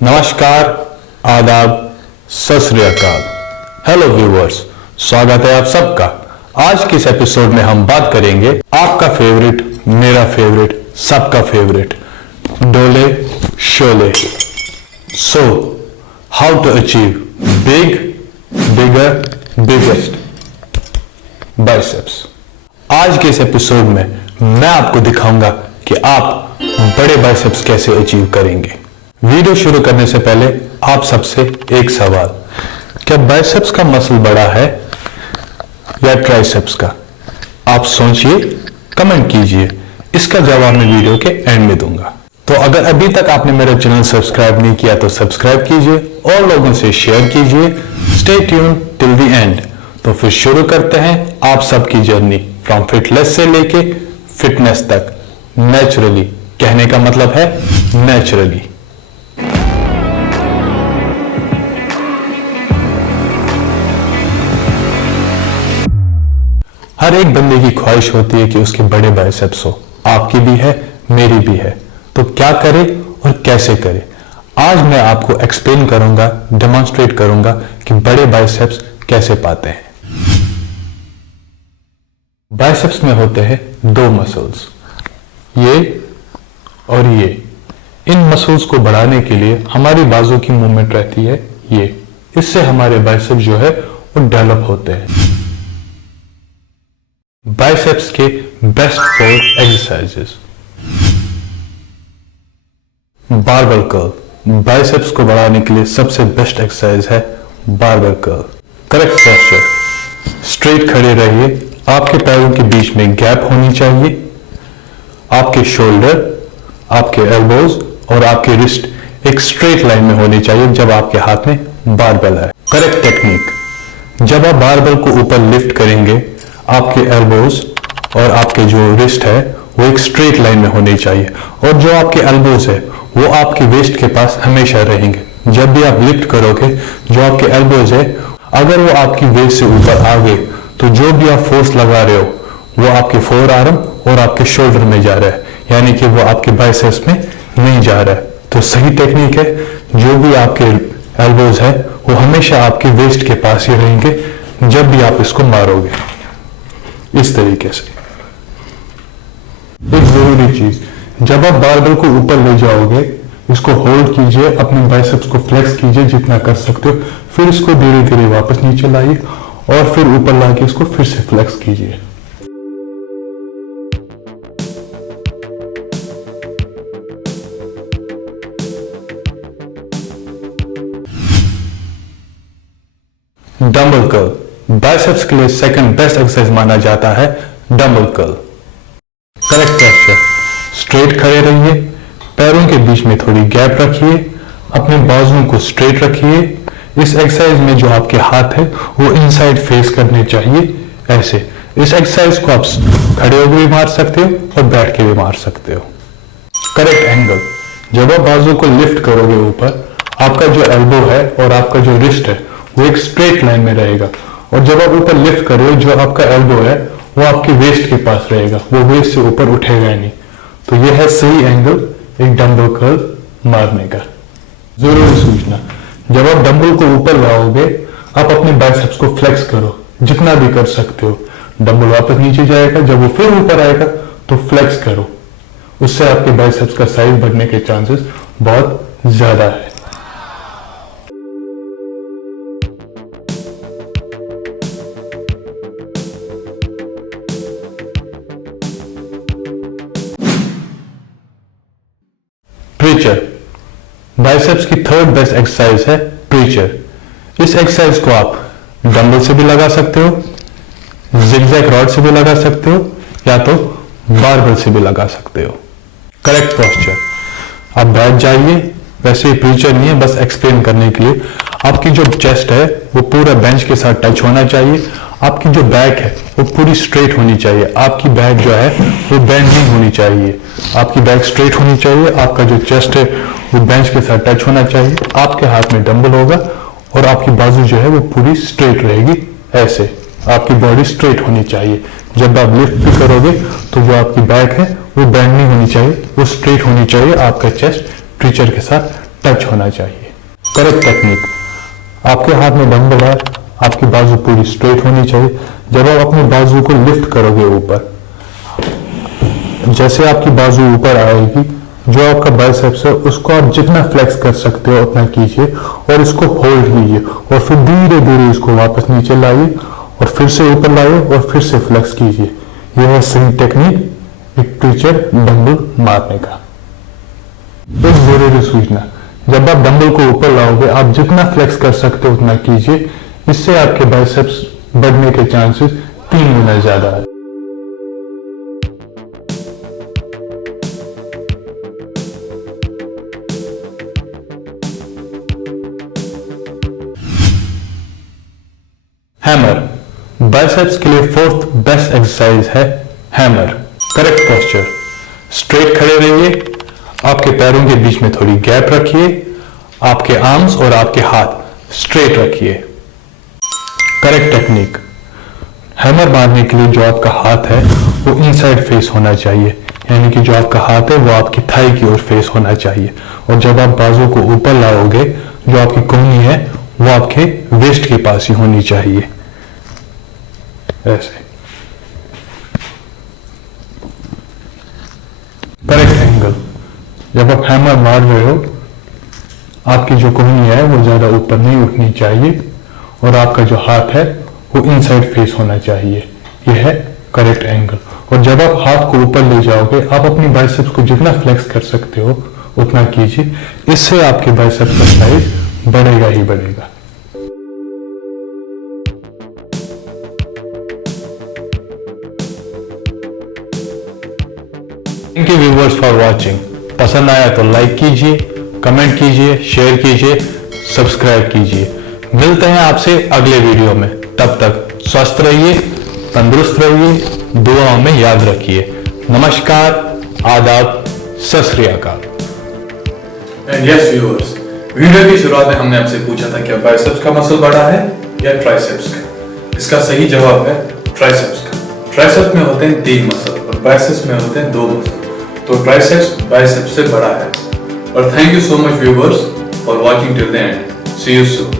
नमस्कार, आदाब, सत श्री अकाल। हेलो व्यूअर्स, स्वागत है आप सबका। आज के इस एपिसोड में हम बात करेंगे आपका फेवरेट, मेरा फेवरेट, सबका फेवरेट डोले शोले। So how to achieve big, bigger, biggest biceps. आज के इस एपिसोड में मैं आपको दिखाऊंगा कि आप बड़े बाइसेप्स कैसे अचीव करेंगे। वीडियो शुरू करने से पहले आप सबसे एक सवाल, क्या बाइसेप्स का मसल बड़ा है या ट्राइसेप्स का? आप सोचिए, कमेंट कीजिए, इसका जवाब मैं वीडियो के एंड में दूंगा। तो अगर अभी तक आपने मेरा चैनल सब्सक्राइब नहीं किया तो सब्सक्राइब कीजिए और लोगों से शेयर कीजिए। Stay tune till the and. तो फिर शुरू करते हैं आप सबकी जर्नी फ्रॉम फिटनेस से लेके फिटनेस तक, नेचुरली। कहने का मतलब है नेचुरली। हर एक बंदे की ख्वाहिश होती है कि उसके बड़े बाइसेप्स हो। आपकी भी है, मेरी भी है। तो क्या करें और कैसे करें, आज मैं आपको एक्सप्लेन करूंगा, डेमोन्स्ट्रेट करूंगा कि बड़े बाइसेप्स कैसे पाते हैं। बाइसेप्स में होते हैं दो मसल्स, ये और ये। इन मसल्स को बढ़ाने के लिए हमारी बाजू की मूवमेंट रहती है ये। इससे हमारे बाइसेप्स जो है वो डेवलप होते हैं। बाइसेप्स के best 4 exercises. Barbell curl. Biceps को बढ़ाने के लिए सबसे बेस्ट एक्सरसाइज है barbell curl. Correct posture, straight खड़े रहिए। आपके पैरों के बीच में गैप होनी चाहिए। आपके शोल्डर, आपके एल्बोज और आपके रिस्ट एक स्ट्रेट लाइन में होनी चाहिए जब आपके हाथ में बारबेल है। करेक्ट टेक्निक, जब आप बारबेल को ऊपर लिफ्ट करेंगे, आपके एल्बोज और आपके जो रिस्ट है वो एक स्ट्रेट लाइन में होने चाहिए और जो आपके एल्बोज है वो आपके वेस्ट के पास हमेशा रहेंगे। जब भी आप लिफ्ट करोगे, जो आपके एल्बोज है अगर वो आपकी वेस्ट से ऊपर आ गए तो जो भी आप फोर्स लगा रहे हो वो आपके फोर आर्म और आपके शोल्डर में जा रहा है, यानी कि वो आपके बाइसेप्स में नहीं जा रहा है। तो सही टेक्निक है, जो भी आपके एल्बोज है वो हमेशा आपके वेस्ट के पास ही रहेंगे जब भी आप इसको मारोगे, इस तरीके से। एक जरूरी चीज, जब आप बारबेल को ऊपर ले जाओगे, इसको होल्ड कीजिए, अपने बाइसेप्स को फ्लेक्स कीजिए जितना कर सकते हो, फिर इसको धीरे धीरे वापस नीचे लाइए और फिर ऊपर लाके इसको फिर से फ्लेक्स कीजिए। डंबल कर्ल बाइसेप्स के लिए सेकंड बेस्ट एक्सरसाइज माना जाता है dumbbell curl. Correct posture, straight खड़े रहिए, पैरों के बीच में थोड़ी गैप रखिए, अपने बाजुओं को स्ट्रेट रखिए। इस एक्सरसाइज में जो आपके हाथ है वो इनसाइड फेस करने चाहिए, ऐसे। इस एक्सरसाइज को आप खड़े होकर भी मार सकते हो और बैठ के भी मार सकते हो। करेक्ट एंगल, जब आप बाजू को लिफ्ट करोगे ऊपर, आपका जो एल्बो है और आपका जो रिस्ट है वो एक स्ट्रेट लाइन में रहेगा और जब आप ऊपर लिफ्ट करोगे, जो आपका एल्बो है वो आपके वेस्ट के पास रहेगा, वो वेस्ट से ऊपर उठेगा नहीं। तो ये है सही एंगल एक डंबल कर्ल मारने का। जरूर सूचना, जब आप डंबल को ऊपर लाओगे, आप अपने बाइसेप्स को फ्लेक्स करो जितना भी कर सकते हो। डंबल वापस नीचे जाएगा, जब वो फिर ऊपर आएगा तो फ्लेक्स करो, उससे आपके बाइसेप्स का साइज बढ़ने के चांसेस बहुत ज्यादा है। प्रीचर, बाइसेप्स की थर्ड बेस्ट एक्सरसाइज है प्रीचर। इस एक्सरसाइज को आप डंबल से भी लगा सकते हो, जिगजैग रॉड से भी लगा सकते हो, या तो बारबेल से भी लगा सकते हो। करेक्ट पोस्चर, आप बैठ जाइए। वैसे प्रीचर नहीं है, बस एक्सप्लेन करने के लिए। आपकी जो चेस्ट है वो पूरा बेंच के साथ टच होना चाहिए। आपकी जो बैक है वो पूरी स्ट्रेट होनी चाहिए। आपकी बैक जो है वो बेंड नहीं होनी चाहिए, आपकी बैक स्ट्रेट होनी चाहिए। आपका जो चेस्ट है वो बेंच के साथ टच होना चाहिए। आपके हाथ में डंबल होगा और आपकी बाजू जो है वो पूरी स्ट्रेट रहेगी, ऐसे। आपकी बॉडी स्ट्रेट होनी चाहिए। जब आप लिफ्ट भी करोगे तो जो आपकी बैक है वो बेंड नहीं होनी चाहिए, वो स्ट्रेट होनी चाहिए। आपका चेस्ट प्रीचर के साथ टच होना चाहिए। करेक्ट टेक्निक, आपके हाथ में डंबल है, आपकी बाजू पूरी स्ट्रेट होनी चाहिए। जब आप अपने बाजू को लिफ्ट करोगे ऊपर, जैसे आपकी बाजू ऊपर आएगी, जो आपका बाइसेप्स है उसको आप जितना फ्लेक्स कर सकते हो उतना कीजिए और इसको होल्ड कीजिए और फिर धीरे धीरे इसको वापस नीचे लाइए और फिर से ऊपर लाइए और फिर से फ्लेक्स कीजिए। यह है सही टेक्निक एक टीचर डंबल मारने का। एक जरूरी सूचना, जब आप डंबल को ऊपर लाओगे आप जितना फ्लेक्स कर सकते हो उतना कीजिए, इससे आपके बाइसेप्स बढ़ने के चांसेस 3 गुना ज्यादा है। हैमर, बाइसेप्स के लिए 4th बेस्ट एक्सरसाइज है हैमर। करेक्ट पोस्चर, स्ट्रेट खड़े रहिए, आपके पैरों के बीच में थोड़ी गैप रखिए, आपके आर्म्स और आपके हाथ स्ट्रेट रखिए। करेक्ट टेक्निक, हैमर मारने के लिए जो आपका हाथ है वो इनसाइड फेस होना चाहिए, यानी कि जो आपका हाथ है वो आपकी थाई की ओर फेस होना चाहिए और जब आप बाजू को ऊपर लाओगे जो आपकी कोहनी है वो आपके वेस्ट के पास ही होनी चाहिए, ऐसे। करेक्ट एंगल, जब आप हैमर मार रहे हो आपकी जो कोहनी है वो ज्यादा ऊपर नहीं उठनी चाहिए और आपका जो हाथ है वो इनसाइड फेस होना चाहिए। यह है करेक्ट एंगल। और जब आप हाथ को ऊपर ले जाओगे आप अपनी बाइसेप्स को जितना फ्लेक्स कर सकते हो उतना कीजिए, इससे आपके बाइसेप्स का साइज बढ़ेगा ही बढ़ेगा। Thank you viewers for watching. पसंद आया तो लाइक कीजिए, कमेंट कीजिए, शेयर कीजिए, सब्सक्राइब कीजिए। मिलते हैं आपसे अगले वीडियो में, तब तक स्वस्थ रहिए, तंदुरुस्त रहिए, दुआओं में याद रखिए। नमस्कार, आदाब, सत श्री अकाल। एंड यस व्यूअर्स, वीडियो की शुरुआत में हमने आपसे पूछा था क्या बाइसेप्स का मसल बड़ा है या ट्राइसेप्स का। इसका सही जवाब है ट्राइसेप्स का। ट्राइसेप्स में होते हैं 3 मसल और बाइसेप्स में होते हैं 2 मसल, तो ट्राइसेप्स बाइसेप्स से बड़ा है। और thank you so much viewers for watching till the end. See you soon.